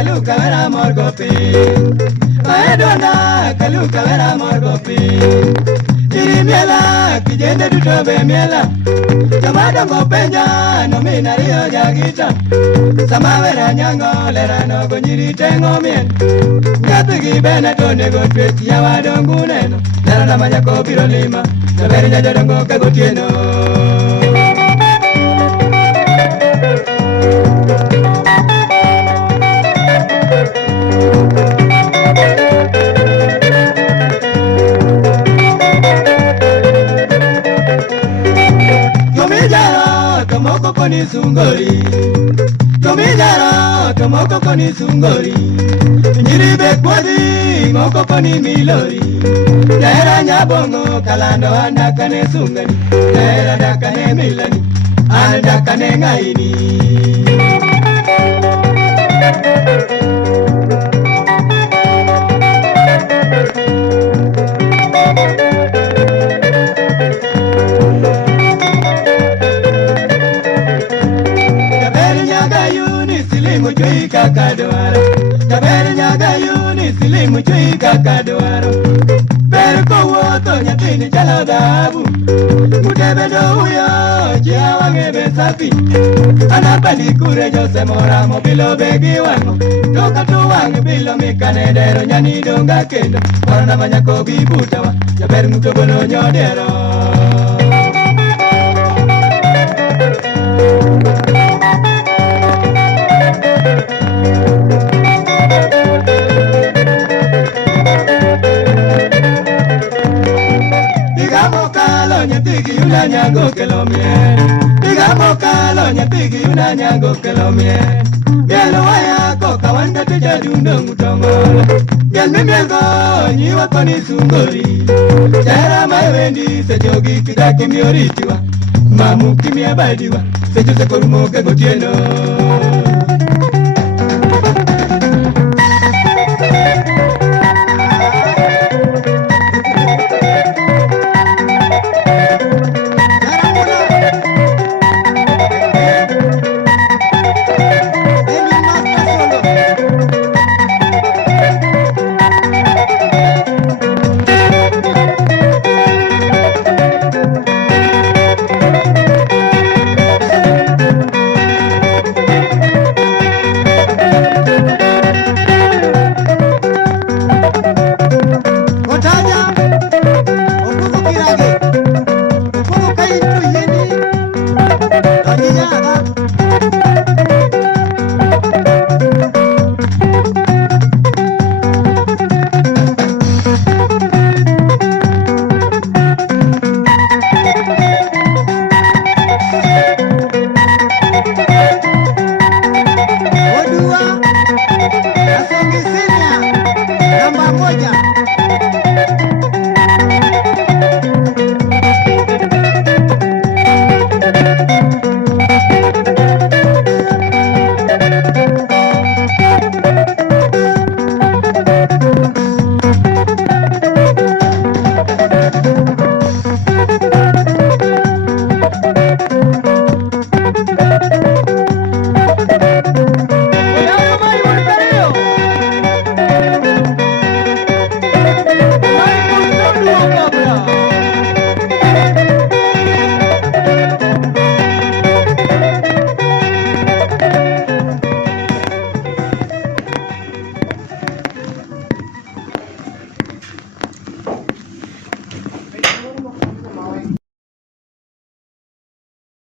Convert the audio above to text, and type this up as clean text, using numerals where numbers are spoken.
kaluka vera morgopi Aedona kaluka vera morgopi Iri miela kijende dutobe miela Jamada ngopenya no minario jagita Samavera nyango lera no gonyiri tengo mien Nyatigi bena tone go tweti ya wadongu neno Lera na manyako biro lima Naberi nyajadongo kagotieno Tomoko koni sungori Tomijaro tomoko koni sungori Njiribe kwadi moko koni milori Naira nyabongo kalando andakane sungani Naira dakane milani andakane ngaini Kakadwaro Kaber nyaga yuni silimu chui kakadwaro Ber kowuotho nyathini chalo dhahabu Mutebe do huyo jia wang'ebe safi Anapani kure jose moramo bilo begi wango Toka tu wang' bilo mikane dero nyani donga kendo Korona manyako bibutawa Jaber mutogono nyodero Una nyango kelo miel Digamo kalo nyatigi una nyango kelo miel Mielo waya ko kawanda teja dundo mutongola Miel mi mielgo nyiwa koni sungori Chara maewendi sejogi kidaki mioritiwa Mamu kimi abadiwa Sejo se korumo ke gotieno